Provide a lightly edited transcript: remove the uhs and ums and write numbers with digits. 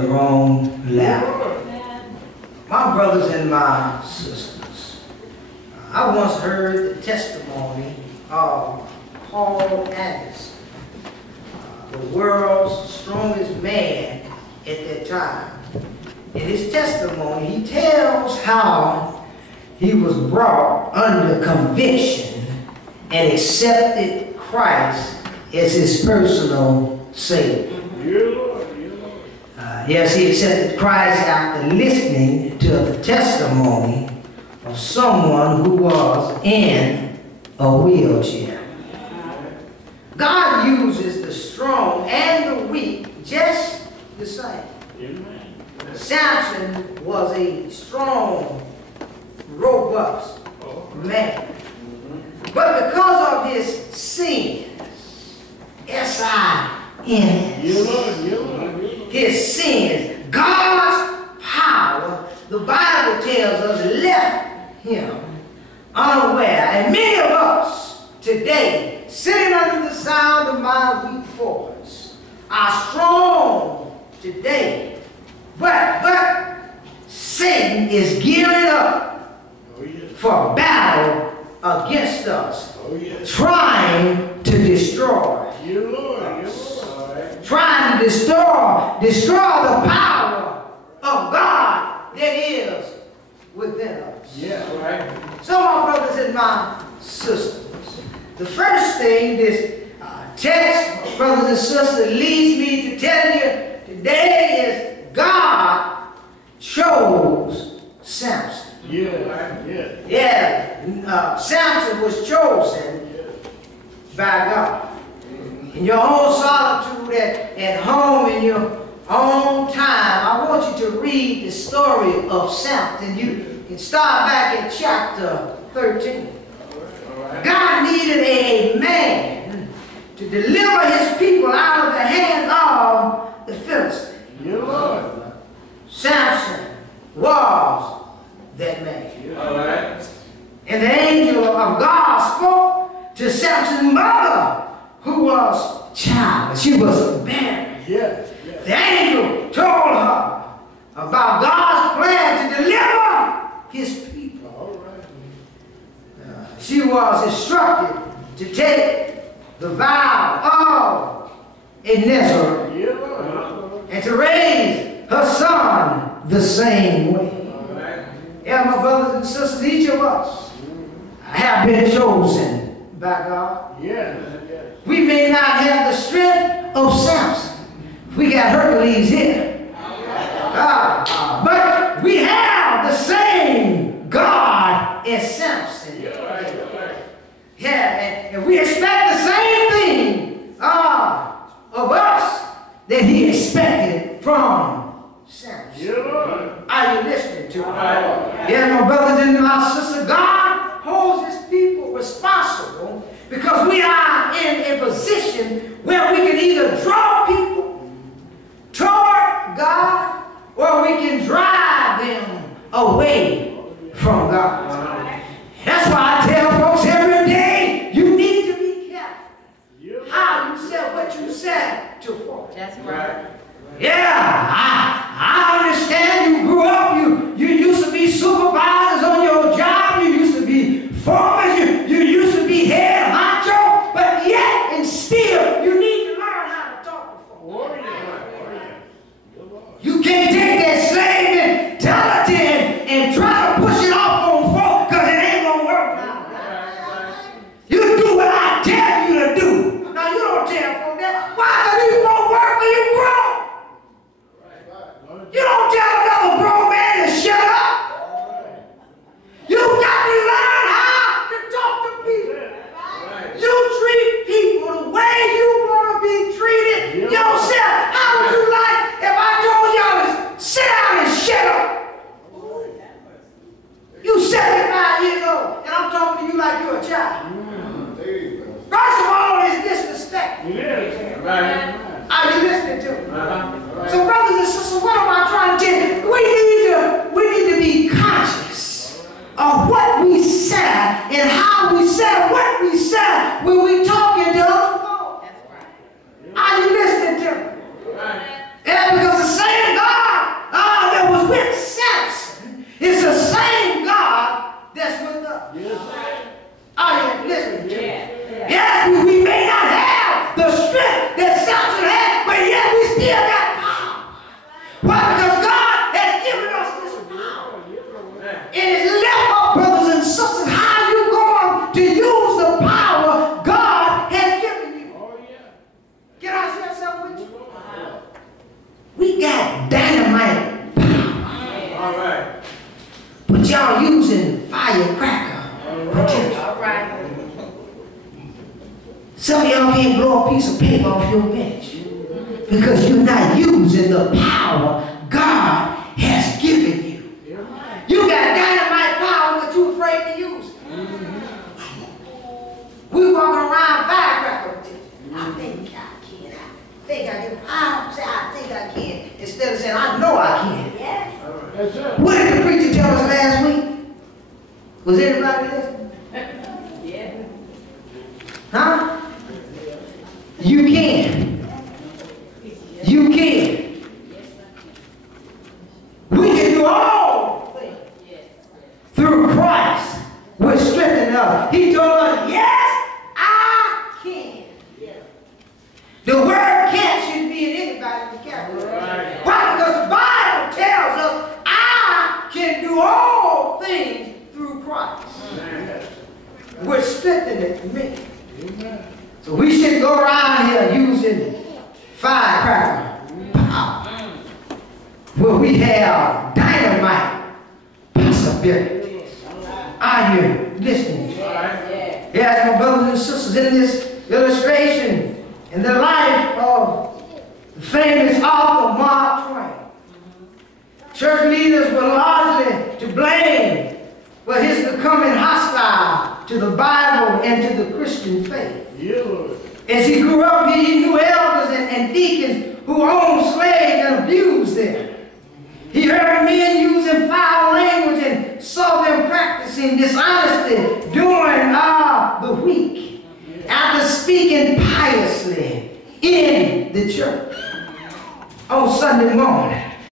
the wrong level. My brothers and my sisters, I once heard the testimony of Paul Anderson, the world's strongest man at that time. In his testimony, he tells how he was brought under conviction and accepted Christ as his personal Savior. Yes, he accepted Christ after listening to the testimony of someone who was in a wheelchair. God uses the strong and the weak just the same. Samson was a strong, robust man. But because of his sins, S-I-N-S, his sins, God's power, the Bible tells us, left him unaware. And many of us today, sitting under the sound of my weak voice, are strong today. But Satan is gearing up for battle against us, trying to destroy us, trying to destroy the power of God that is within us. So my brothers and my sisters, the first thing this text, brothers and sisters, leads me to tell you today is God chose Samson. Samson was chosen by God. In your own solitude at home, in your own time, I want you to read the story of Samson. You can start back at chapter 13. God needed a man to deliver his people out of the hands of the Philistines. Samson was that man. And the angel of God spoke to Samson's mother, who was childless. She was barren. The angel told her about God's plan to deliver his people. She was instructed to take the vow of a Nazarene and to raise her son the same way. Yeah, my brothers and sisters, each of us have been chosen by God. We may not have the strength of Samson. We got Hercules here. But we have the same God as Samson. And we expect the same thing of us that he expected from Samson. Are you listening to me? Yeah, my brothers and my sisters, God holds his people responsible because we are in a position where we can either draw people toward God or we can drive them away from God. That's why I tell folks every day, you need to be careful how you say what you said to folks. That's right. Yeah, I understand you grew up, you used to be supervisors on your job, you used to be foremen, you used to be head honcho, but yet and still you need to learn how to talk to folks. You can't take that slave mentality and try to push it off on folks. Some of y'all can't blow a piece of paper off your bench because you're not using the power God has given you. You got dynamite power, but you're afraid to use it. We walking around firecrackers. I think I can. I think I can. I think I can. Instead of saying, I know I can. Yeah. What did the preacher tell us last week? Was anybody listening? Yeah. Huh? You can. You can. We can do all things through Christ, which strengthens us. He told us, yes, I can. The word can should be in anybody's vocabulary. Why? Because the Bible tells us, I can do all things through Christ, which strengthens me. So we should go around here using firecracker power, where we have dynamite possibilities. Are you listening? Yes, my brothers and sisters, in this illustration, in the life of the famous author Mark Twain, church leaders were largely to blame for his becoming hostile to the Bible and to the Christian faith. As he grew up, he knew elders and deacons who owned slaves and abused them. He heard men using foul language and saw them practicing dishonesty during the week after speaking piously in the church on Sunday morning.